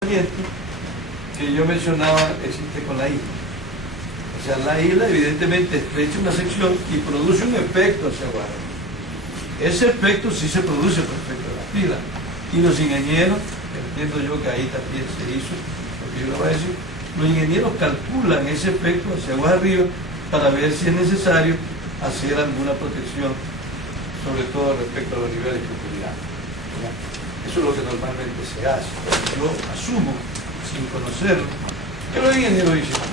que yo mencionaba existe con la isla. O sea, la isla evidentemente estrecha una sección y produce un efecto hacia abajo. Ese efecto sí se produce por efecto de la pila. Y los ingenieros, entiendo yo que ahí también se hizo, lo que yo le voy a decir, los ingenieros calculan ese efecto hacia abajo arriba para ver si es necesario hacer alguna protección, sobre todo respecto a los niveles de profundidad. Eso es lo que normalmente se hace. Yo asumo, sin conocerlo, que los ingenieros hicieron.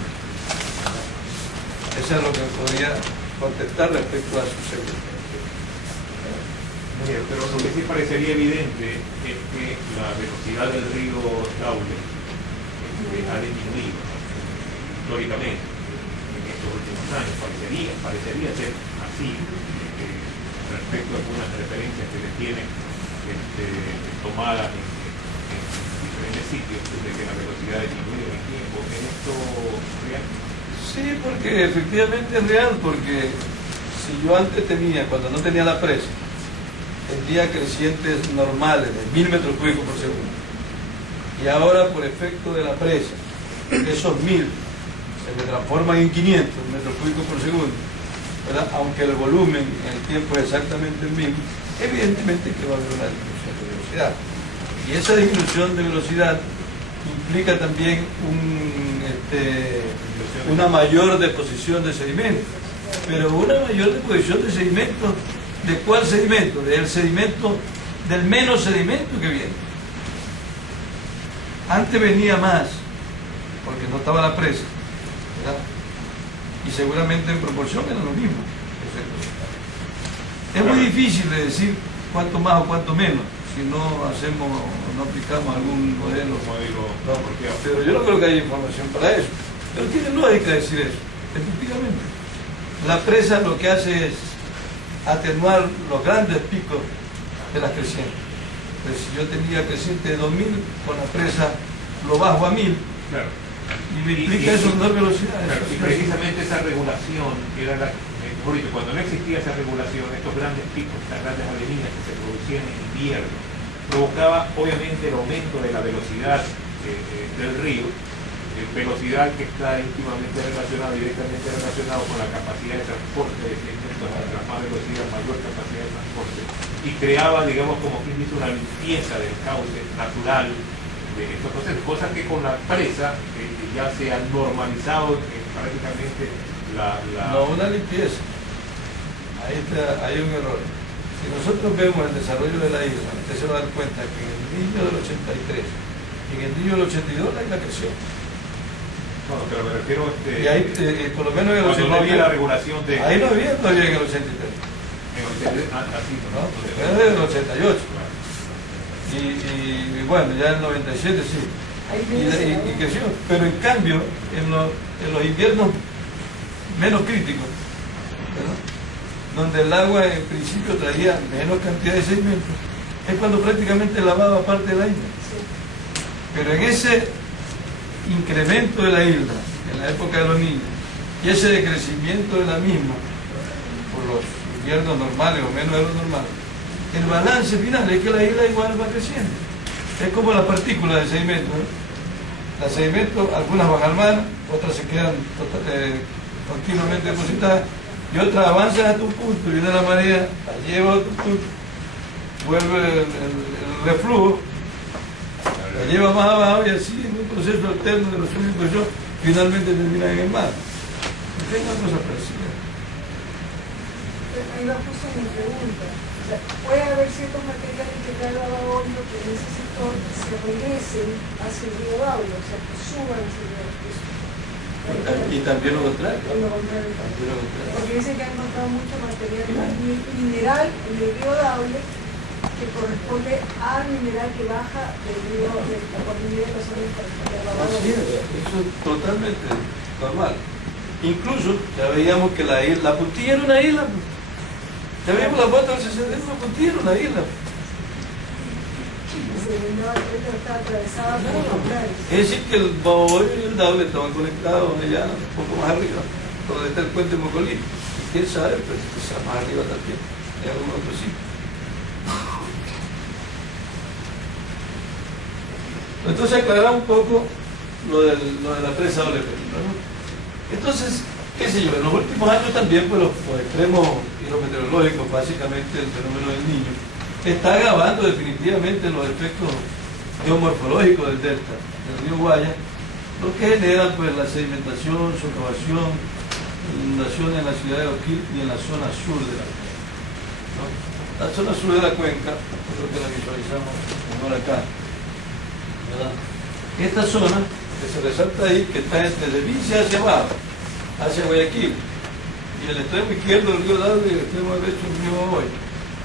Eso es lo que podría contestar respecto a su seguridad. Pero lo que sí parecería evidente es que la velocidad del río Daule ha disminuido históricamente en estos últimos años. Parecería ser así respecto a algunas referencias que se tienen tomadas en diferentes sitios de que la velocidad ha disminuido en el tiempo. ¿Es esto real? Sí, porque efectivamente es real, porque si yo antes tenía, cuando no tenía la presa, tendría crecientes normales de 1000 metros cúbicos por segundo, y ahora por efecto de la presa, esos 1000 se me transforman en 500 metros cúbicos por segundo, ¿verdad? Aunque el volumen en el tiempo es exactamente el mismo, evidentemente que va a haber una disminución de velocidad. Y esa disminución de velocidad implica también una mayor deposición de sedimentos. Pero una mayor deposición de sedimentos, ¿de cuál sedimento? Del sedimento, del menos sedimento que viene. Antes venía más, porque no estaba la presa, ¿verdad? Y seguramente en proporción era lo mismo. Es muy difícil de decir cuánto más o cuánto menos, si no aplicamos algún modelo. Pero yo no creo que haya información para eso. Pero tiene lógica decir eso, efectivamente. La presa lo que hace es atenuar los grandes picos de las crecientes. Entonces, si yo tenía creciente de 2000, con la presa lo bajo a 1000. Claro. Y me implica eso en dos velocidades. Claro, y precisamente esa regulación era cuando no existía esa regulación, estos grandes picos, estas grandes avenidas que se producían en invierno, provocaba obviamente el aumento de la velocidad del río, velocidad que está íntimamente relacionada, directamente relacionado con la capacidad de transporte de segmentos a más velocidad, mayor capacidad de transporte, y creaba, digamos, como quien dice, una limpieza del cauce natural de estos procesos, cosas que con la presa ya se han normalizado prácticamente No, una limpieza. Hay un error. Si nosotros vemos el desarrollo de la isla, usted se va a dar cuenta que en el niño del 83 y en el niño del 82 la isla creció. Bueno, pero me refiero y ahí, por lo menos en el 83, no había la regulación de... Ahí no había todavía en el 83. En el 83, así, ¿no? Después del 88. Y bueno, ya en el 97 sí. Y creció. Pero en cambio, en los inviernos menos críticos, ¿verdad? Donde el agua en principio traía menos cantidad de sedimentos, es cuando prácticamente lavaba parte de la isla. Pero en ese incremento de la isla, en la época de los niños, y ese decrecimiento de la misma, por los inviernos normales o menos de lo normal, el balance final es que la isla igual va creciendo. Es como las partículas de sedimento, ¿no? Las sedimentos, algunas van al mar, otras se quedan continuamente depositadas, y otras avanzan hasta un punto, viene la marea, la lleva a otro punto, vuelve el reflujo, la lleva más abajo, y así en un proceso alterno de los sub, finalmente termina en el mar. Es una cosa parecida. Ahí va justo mi pregunta. O sea, puede haber ciertos materiales que traigan hondo que en ese sector se regresen hacia el río Daule, o sea, que suban hacia el río Daule. Y también lo contrario. Porque dice que ha encontrado mucho material mineral en el río Daule que corresponde al mineral que baja del río de la cordillera de los Andes para el lavado. Así es, eso es totalmente normal. Incluso ya veíamos que la puntilla era una isla. Ya veíamos la foto del 60, la puntilla era una isla. Es decir, que el Baboboyo y el Daule estaban conectados allá, un poco más arriba, donde está el puente Mocolí. Y quién sabe, pues quizá más arriba también, en algún otro sitio. Entonces aclarar un poco lo de la presa doble película, ¿no? Entonces, qué sé yo, en los últimos años también pues, los extremos hidrometeorológicos, básicamente el fenómeno del Niño, está agravando definitivamente los efectos geomorfológicos del delta del río Guaya, lo que genera pues la sedimentación, socavación, inundación en la ciudad de Oquil y en la zona sur de la cuenca, ¿no? La zona sur de la cuenca, creo que la visualizamos mejor acá, ¿verdad? Esta zona que se resalta ahí, que está desde Vicia hacia abajo, hacia Guayaquil, y el extremo izquierdo del río Daule y el extremo derecho del río Baboy.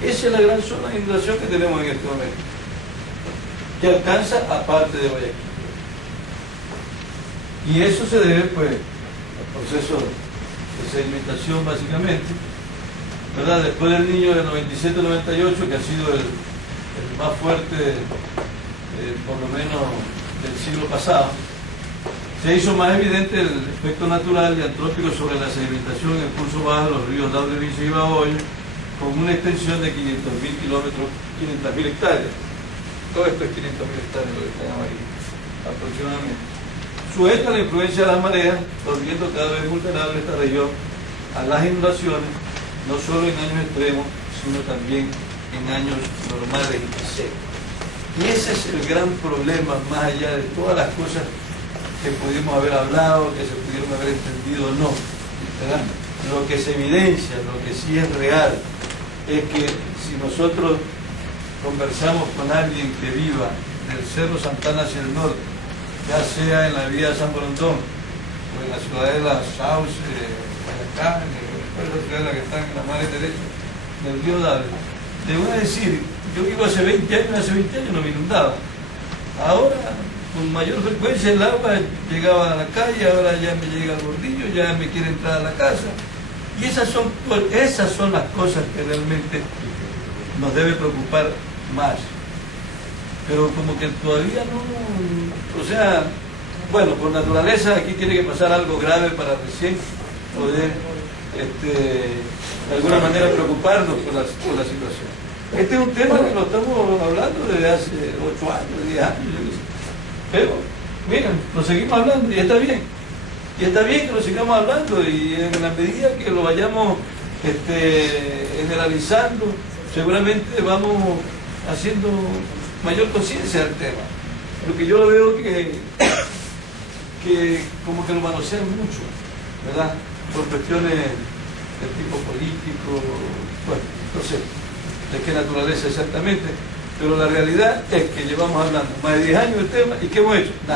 Esa es la gran zona de inundación que tenemos en este momento, que alcanza a parte de Guayaquil. Y eso se debe, pues, al proceso de sedimentación, básicamente, ¿verdad? Después del Niño del 97-98, que ha sido el más fuerte, por lo menos, del siglo pasado, se hizo más evidente el efecto natural y antrópico sobre la sedimentación en el curso bajo de los ríos Daule, Vicia y Baboyo, con una extensión de 500.000 kilómetros, 500.000 hectáreas. Todo esto es 500.000 hectáreas, lo que tenemos ahí, aproximadamente. Sujeta a la influencia de las mareas, volviendo cada vez vulnerable esta región a las inundaciones, no solo en años extremos, sino también en años normales y secos. Y ese es el gran problema, más allá de todas las cosas que pudimos haber hablado, que se pudieron haber entendido o no, ¿verdad? Lo que se evidencia, lo que sí es real, es que si nosotros conversamos con alguien que viva del Cerro Santana hacia el norte, ya sea en la vía de San Borondón o en la ciudad de la Sauce, Guayacán, la ciudad que están en la margen derecha del río Daule, le voy a decir, yo vivo hace 20 años, hace 20 años no me inundaba. Ahora, con mayor frecuencia el agua llegaba a la calle, ahora ya me llega al bordillo, ya me quiere entrar a la casa. Y esas son las cosas que realmente nos debe preocupar más. Pero como que todavía no, o sea, bueno, por naturaleza aquí tiene que pasar algo grave para recién poder, de alguna manera preocuparnos por la situación. Este es un tema que lo estamos hablando desde hace 8 años, 10 años, yo qué sé. Pero, miren, lo seguimos hablando y está bien. Y está bien que lo sigamos hablando y en la medida que lo vayamos generalizando, seguramente vamos haciendo mayor conciencia del tema. Porque yo lo veo que como que lo manosean mucho, ¿verdad? Por cuestiones de tipo político, bueno, no sé de qué naturaleza exactamente, pero la realidad es que llevamos hablando más de 10 años del tema y ¿qué hemos hecho? Nada.